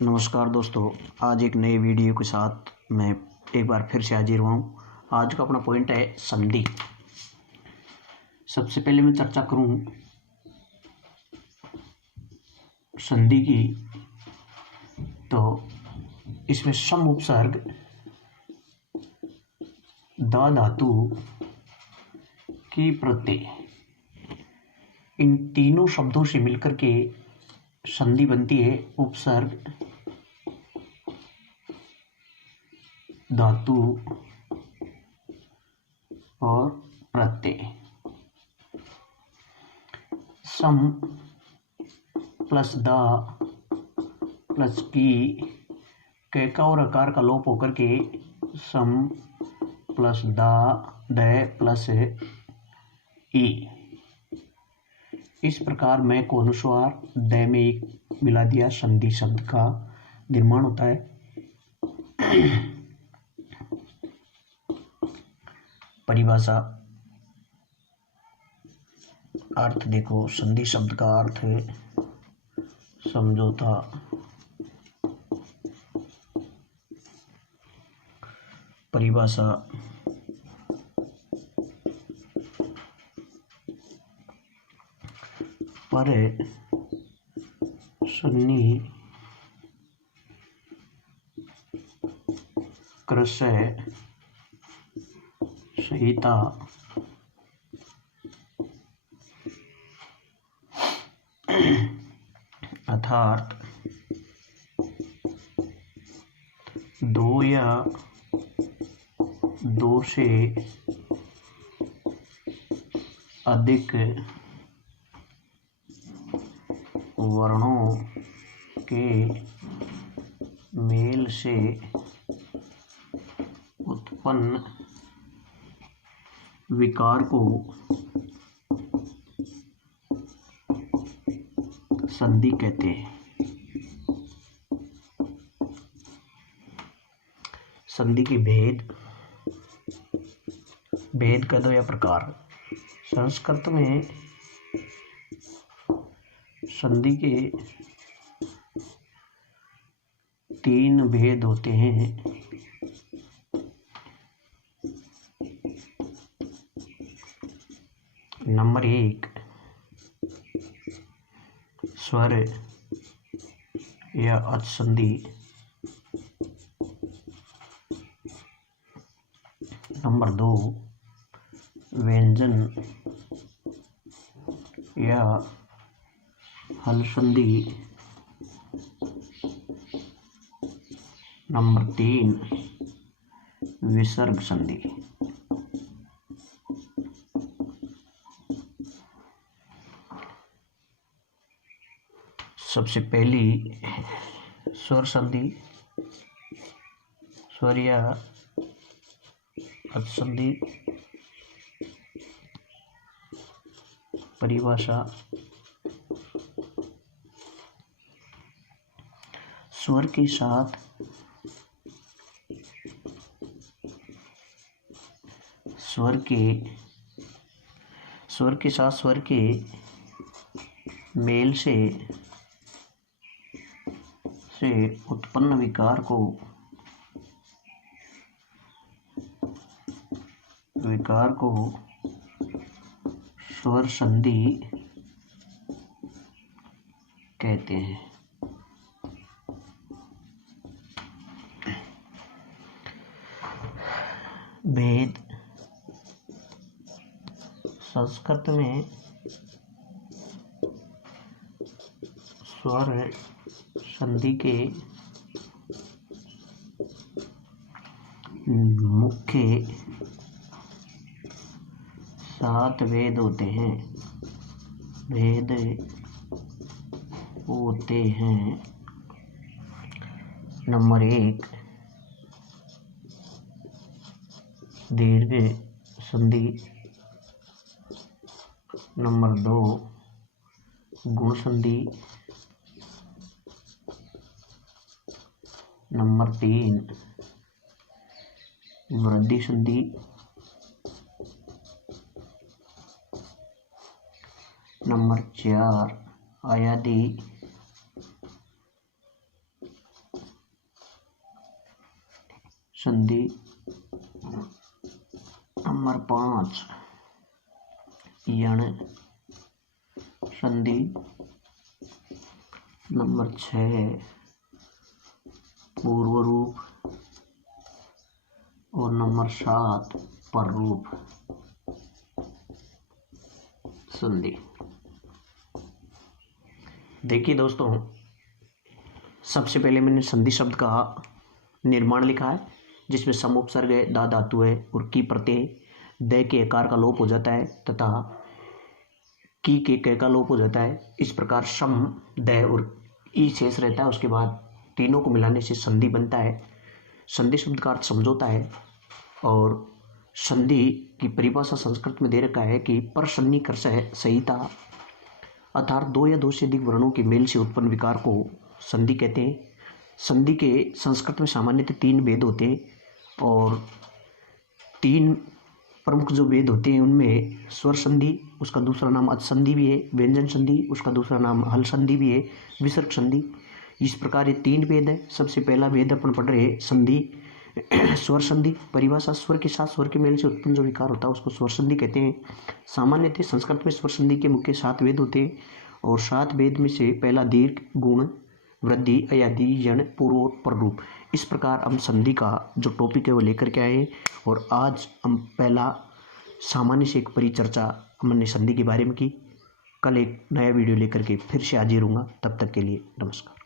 नमस्कार दोस्तों, आज एक नए वीडियो के साथ मैं एक बार फिर से हाजिर हुआ हूँ। आज का अपना पॉइंट है संधि। सबसे पहले मैं चर्चा करूँ संधि की, तो इसमें सम उपसर्ग दा धातु की प्रत्यय, इन तीनों शब्दों से मिलकर के संधि बनती है। उपसर्ग, धातु और प्रत्यय। सम प्लस दा प्लस की, कैका और आकार का लोप होकर के सम प्लस दा द प्लस ई, इस प्रकार मैं को अनुस्वार द में एक मिला दिया, संधि शब्द का निर्माण होता है। परिभाषा, अर्थ देखो, संधि शब्द का अर्थ है समझौता, परिभाषा पर सन्नी क्रस्य संहिता अर्थात दो या दो से अधिक वर्णों के मेल से उत्पन्न विकार को संधि कहते हैं। संधि के भेद का दो या प्रकार। संस्कृत में संधि के तीन भेद होते हैं। नंबर 1, स्वर या अच संधि। नंबर 2, व्यंजन या हल संधि। नंबर 3, विसर्ग संधि। सबसे पहली स्वर संधि, स्वर या अच संधि। परिभाषा, स्वर के साथ स्वर के मेल से उत्पन्न विकार को स्वर संधि कहते हैं। भेद, संस्कृत में स्वर संधि के मुख्य 7 भेद होते हैं। नंबर 1, दीर्घ संधि। नंबर 2, गुण संधि। नंबर 3, वृद्धि संधि। नंबर 4, आयादी। संधि नंबर 5 यण संधि नंबर 6 पूर्व रूप और नंबर 7 पर रूप संधि। देखिए दोस्तों, सबसे पहले मैंने संधि शब्द का निर्माण लिखा है, जिसमें सम उपसर्ग है, दा धातु है और की प्रत्यय द के आकार का लोप हो जाता है तथा की के क का लोप हो जाता है। इस प्रकार सम द और ई शेष रहता है। उसके बाद तीनों को मिलाने से संधि बनता है। संधि शब्द का अर्थ समझौता है और संधि की परिभाषा संस्कृत में दे रखा है कि पर सन्निकर्ष संहिता, अर्थात दो या दो से अधिक वर्णों के मेल से उत्पन्न विकार को संधि कहते हैं। संधि के संस्कृत में सामान्यतः 3 भेद होते हैं और 3 प्रमुख जो भेद होते हैं उनमें स्वर संधि, उसका दूसरा नाम अच संधि भी है, व्यंजन संधि, उसका दूसरा नाम हल संधि भी है, विसर्ग संधि। इस प्रकार ये 3 भेद है। सबसे पहला भेद अपन पढ़ रहे संधि स्वर संधि। परिभाषा, स्वर के साथ स्वर के मेल से उत्पन्न जो विकार होता है उसको स्वर संधि कहते हैं। सामान्यतः संस्कृत में स्वर संधि के मुख्य 7 भेद होते हैं और 7 भेद में से पहला दीर्घ, गुण, वृद्धि, अयादि, यण, पूर्व और पररूप। इस प्रकार हम संधि का जो टॉपिक है वो लेकर के आए हैं और आज हम पहला सामान्य से एक परिचर्चा हमने संधि के बारे में की। कल एक नया वीडियो लेकर के फिर से हाजिर होऊंगा। तब तक के लिए नमस्कार।